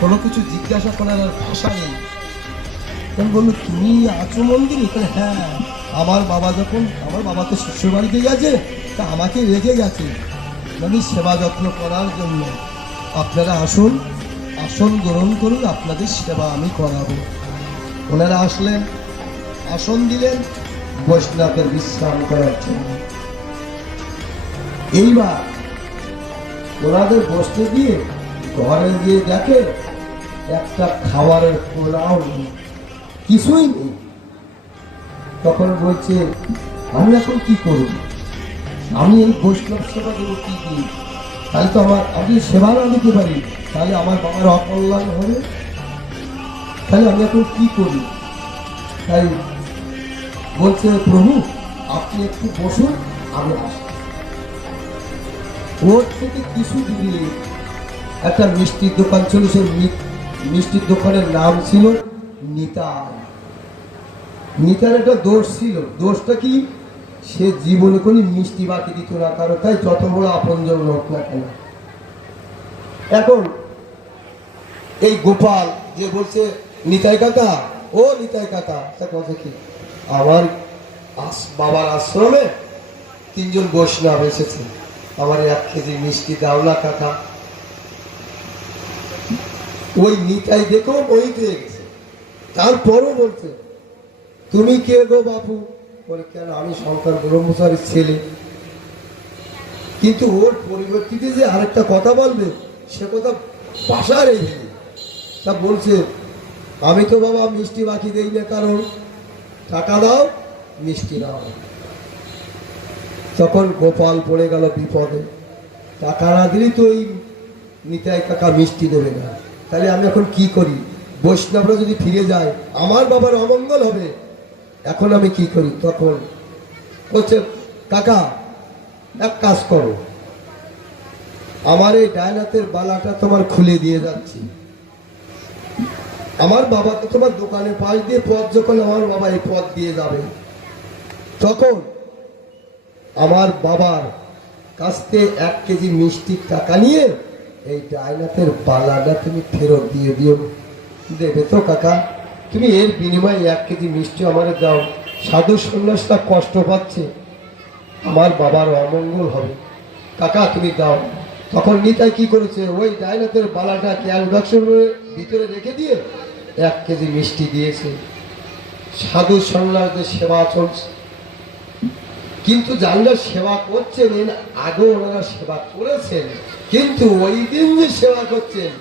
কোনো কিছু জিজ্ঞাসা করার আর ভাষা নেই। তখন বললো, তুমি আছো মন্দিরে? হ্যাঁ, আমার বাবা তো শ্বশুর বাড়িতে গেছে, তা আমাকে রেখে গেছে মানে সেবা যত্ন করার জন্য। আপনারা আসুন, আসন গ্রহণ করুন, আপনাদের সেবা আমি করাবো। ওনারা আসলেন, আসন দিলেন বৈষ্ণবের বিশ্রাম করার জন্য। এইবার ওনাদের বসতে দিয়ে ঘরে গিয়ে দেখে একটা খাবারের পোলাও নেই, কিছুই নেই। তখন বলছে, আমি এখন কি করব? আমি এই বৈষ্ণব সেবা দেবো কি দিই? তাহলে তো আমি সেবা না দিতে পারি, তাহলে আমার বাবার অকল্যাণ হবে। তাহলে আমি এখন কি করি? তাই বলছে, প্রভু আপনি একটু বসুন, আমি আসি। ওর থেকে কিছু দূরে একটা মিষ্টির দোকান ছিল। সেই মিষ্টির দোকানের নাম ছিল নিতাই। নিতার একটা দোষ ছিল। দোষটা কি? সে জীবনে কোনো মিষ্টি বাকি দিত না কারো, তাই যত বড় আপনজন হোক না কেন। এখন এই গোপাল যে বলছে, নিতাই কাকা, ও নিতাই কাকা, তা কথা কি, আমার বাবার আশ্রমে 3 জন বৈষ্ণব এসেছে, আমার 1 কেজি মিষ্টি দাও না কাকা। ওই নিতাই দেখো ওই পেয়ে গেছে। তারপরও বলছে, তুমি কে গো বাপু? বলে, কেন, আমি শঙ্কর ব্রহ্মচারীর ছেলে। কিন্তু ওর পরিবর্তিতে যে আরেকটা কথা বলবে, সে কথা পাশা রেখে। তা বলছে, আমি তো বাবা মিষ্টি বাকি দেই না, কারণ টাকা দাও মিষ্টি দাও। তখন গোপাল পড়ে গেল বিপদে। টাকা না দিলেই তো ওই নিতাই কাকা মিষ্টি দেবে না। তাহলে আমি এখন কি করি? বৈষ্ণবরা যদি ফিরে যায় আমার বাবার অমঙ্গল হবে, এখন আমি কি করি? তখন বলছে, কাকা এক কাজ করো, আমার এই ডায়নাতের বালাটা তোমার খুলে দিয়ে যাচ্ছি। আমার বাবা তো তোমার দোকানের পাশ দিয়ে পথ, যখন আমার বাবা এই পথ দিয়ে যাবে, তখন আমার বাবার কাছ থেকে 1 কেজি মিষ্টির টাকা নিয়ে এই ডায়নাতের বালাটা তুমি ফেরত দিয়ে দিও। দেবে তো কাকা? তুমি এর বিনিময়ে 1 কেজি মিষ্টি আমাদের দাও। সাধু সন্ন্যাসটা কষ্ট পাচ্ছে, আমার বাবার অমঙ্গল হবে, কাকা তুমি দাও। তখন নিতাই কি করেছে, ওই ডায়নাতের বালাটা ক্যাশ বাক্সের ভিতরে রেখে দিয়ে 1 কেজি মিষ্টি দিয়েছে। সাধু সন্ন্যাসদের সেবা চলছে। কিন্তু যারা সেবা করছেন, আগেও ওনারা সেবা করেছেন, কিন্তু ওই দিন যে সেবা করছেন